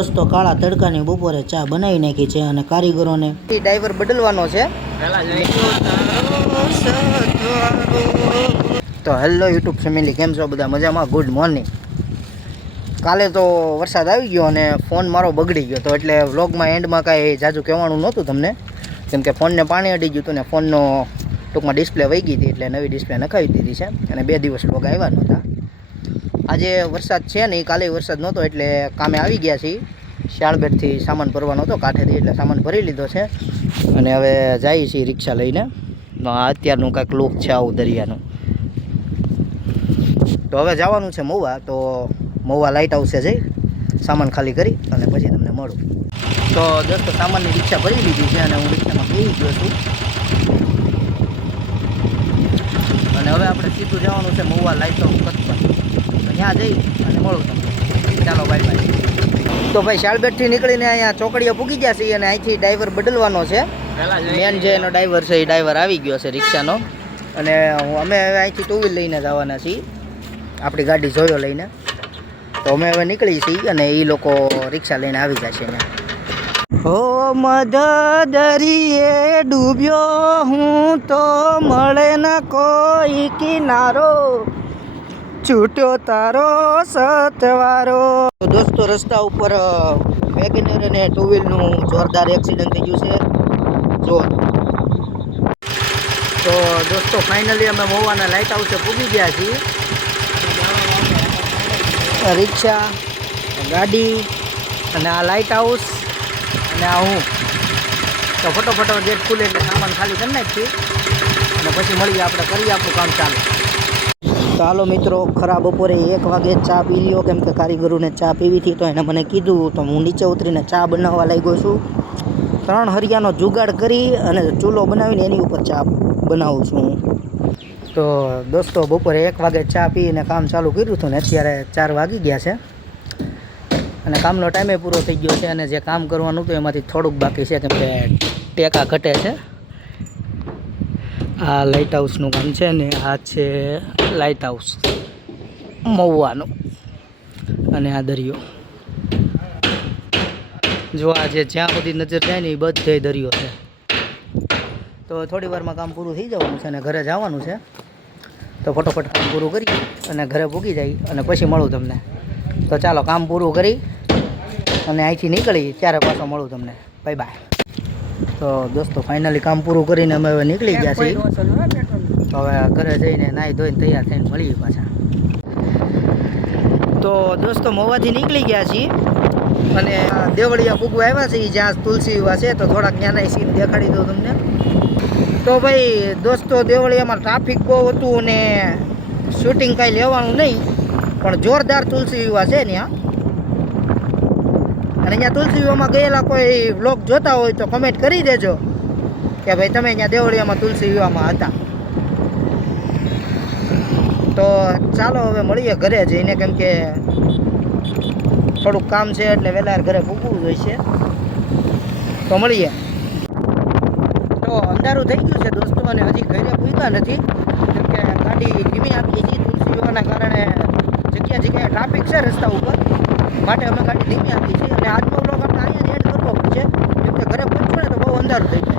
દોસ્તો કાળા તડકાની બપોરે ચા બનાવી નાખી છે અને કારીગરોને ડ્રાઈવર બદલવાનો છે. તો હેલો યુટ્યુબ ફેમિલી, કેમ છો બધા? મજામાં? Good morning. કાલે તો વરસાદ આવી ગયો અને ફોન મારો બગડી ગયો. તો એટલે વ્લોગમાં એન્ડમાં કાંઈ જાજુ કહેવાનું નહોતું તમને. કેમ કે ફોનને પાણી અડી ગયું હતું ને ફોનનો ટૂંકમાં ડિસ્પ્લે વહી ગઈ હતી એટલે નવી ડિસ્પ્લે નખાવી દીધી છે. અને બે દિવસ વ્લોગ આવ્યા નહોતા. આજે વરસાદ છે નહીં, કાલે વરસાદ નહોતો એટલે કામે આવી ગયા છીએ. શાળબેટથી સામાન ભરવાનો હતો, કાંઠેથી એટલે સામાન ભરી લીધો છે. અને હવે જઈએ છીએ રિક્ષા લઈને. આ અત્યારનું કાંઈક લુક છે આવું દરિયાનું. તો હવે જવાનું છે મહુવા, તો મહુવા લાઇટ હાઉસે જઈ, સામાન ખાલી કરી અને પછી તમને મળું. તો દોસ્તો સામાનની રિક્ષા ભરી લીધી છે અને હું રિક્ષામાં બેસી ગયો છું. અને હવે આપણે સીધું જવાનું છે મહુવા લાઇટ હાઉસ કચ્છ ત્યાં જઈ અને મળું તમને. ચાલો બાય બાય તો ભાઈ શાળબેટથી નીકળીને અહીંયા ચોકડીએ પૂકી ગયા છીએ અને અહીંથી ડ્રાઈવર બદલવાનો છે. મેન જે એનો ડ્રાઈવર છે, એ ડ્રાઈવર આવી ગયો છે રિક્ષાનો. અને અમે હવે અહીંથી ટુ વ્હીલ લઈને જવાના છીએ. આપણી ગાડી જોયો લઈને. તો અમે હવે નીકળી છીએ અને એ લોકો રિક્ષા લઈને આવી જશે ને હો દરિયે ડૂબ્યો હું તો, મળે ન કોઈ કિનારો. છૂટ્યો તારો સતવારો. દોસ્તો, રસ્તા ઉપર વેગનર અને ટુ વ્હીલનું જોરદાર એક્સિડન્ટ થઈ ગયું છે. જો. તો દોસ્તો ફાઇનલી અમે મોવાના લાઇટ હાઉસે પૂગી ગયા છીએ. રિક્ષા, ગાડી અને આ લાઇટ હાઉસ અને આ હું. તો ફટોફટો ગેટ ખુલે એટલે સામાન ખાલી કરી નાખીએ. અને પછી મળીએ આપણે, કરીએ આપણું કામ ચાલુ. તો હાલો મિત્રો, ખરા બપોરે એક વાગે ચા પી લ્યો. કેમ કે કારીગરોને ચા પીવી હતી તો એને મને કીધું, તો હું નીચે ઉતરીને ચા બનાવવા લાગ્યો છું. ત્રણ હરિયાનો જુગાડ કરી અને ચૂલો બનાવીને એની ઉપર ચા બનાવું છું. તો દોસ્તો, બપોરે એક વાગે ચા પીને કામ ચાલુ કર્યું હતું ને, અત્યારે ચાર વાગી ગયા છે. અને કામનો ટાઈમે પૂરો થઈ ગયો છે અને જે કામ કરવાનું હતું એમાંથી થોડુંક બાકી છે, કેમ કે ટેકા ઘટે છે. આ લાઇટ હાઉસનું કામ છે ને, આ છે લાઇટ હાઉસ મહુવાનો. અને આ દરિયો. જો જે જ્યાં સુધી નજર જાય ને એ બધે દરિયો છે. તો થોડી વારમાં કામ પૂરું થઈ જવાનું છે અને ઘરે જવાનું છે. તો ફટોફટ કામ પૂરું કરી અને ઘરે ભૂગી જાય અને પછી મળું તમને. તો ચાલો કામ પૂરું કરી અને અહીંથી નીકળી ત્યારે પાછો મળું તમને. બાય બાય તો દોસ્તો ફાઇનલી કામ પૂરું કરીને અમે હવે નીકળી ગયા છીએ. તો હવે ઘરે જઈને નાહી ધોઈને તૈયાર થઈને મળીએ પાછા. તો દોસ્તો, મોવાથી નીકળી ગયા છીએ. અને દેવળિયા પૂગવા આવ્યા છે જ્યાં તુલસી વિવાહ છે, તો થોડાક ત્યાંના સીન દેખાડી દઉં તમને. તો ભાઈ, દોસ્તો, દેવળિયામાં ટ્રાફિક બહુ હતું અને શૂટિંગ કાંઈ લેવાનું નહીં, પણ જોરદાર તુલસી વિવાહ છે ત્યાં અને અહીંયા તુલસી વિવાહમાં ગયેલા કોઈ વ્લોગ જોતા હોય તો કમેન્ટ કરી દેજો કે ભાઈ, તમે અહીંયા દેવળિયામાં તુલસી વિવાહમાં હતા. તો ચાલો હવે મળીએ ઘરે જઈને, કેમ કે થોડુંક કામ છે એટલે વહેલા ઘરે પૂગવું જોઈશે તો મળીએ. તો અંધારું થઈ ગયું છે દોસ્તો, અને હજી ઘરે પૂગ્યા નથી. કેમ કે ગાડી ધીમી આપી હતી તુલસી હોવાના કારણે જગ્યા જગ્યાએ ટ્રાફિક છે રસ્તા ઉપર. માટે અમે ગાડી ધીમી આપી છે અને આજનો બ્લોગ આપણે અહીંયા એડ કરવો છે. કેમ કે ઘરે પહોંચવું ને તો બહુ અંધારું થઈ